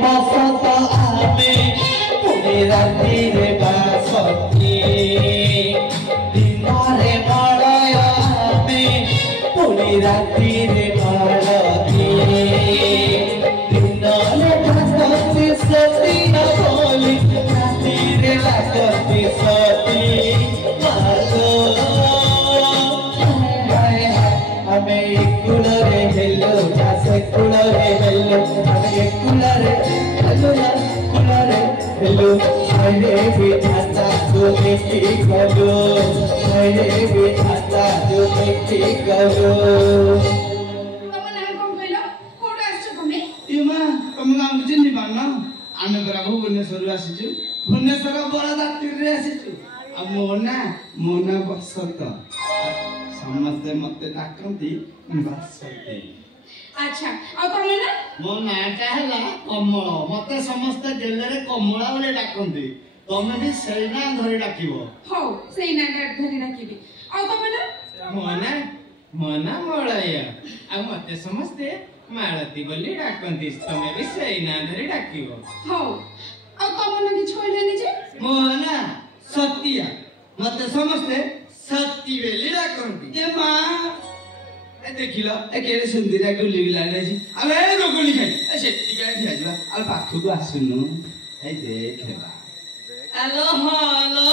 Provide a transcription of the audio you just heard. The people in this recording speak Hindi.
बसत आमे पुणी राति रे बासती दिन रे मलय आमे पुणी राति रे बालती दिन रे बासती सती न बोली राति रे लागती सती हमें एक कुलरे हेलो जासे कुलरे हेलो हमें एक कुलरे हेलो कुलरे हेलो मेरे विधाता जो मिट्टी करो मेरे विधाता जो मिट्टी करो तब नाम कौन कहलो कोड आछो तमे इमा तुम नाम बुझिनि पाना आमे बरा भुवनेश्वर आसीछु भुवनेश्वर बड़ा दाती रे आसीछु आ मोना बसत समस्ते मते डाकंती बसते अच्छा आ तमे ना मो नाटा हला कमल मते समस्त जेल रे कमला बोले डाकंती तमे भी सेना धरि डाकिबो हो सेना धरि डाकिबी आ तमे ना मोना मळया आ मते समस्ते माळती बोली डाकंती तमे भी सेना धरि डाकिबो हो आ तमे ना कि छोइले जे मोना सत्या मते समस्ते सत्ती बेली डाकंती ए मां ए देखिला ए केरे सुंदरिया को लिविला नेजी अबे रोगली खाई ए सेट्टी काय ठियाजला आ पाखु को आसुनु ए देखेबा हेलो हेलो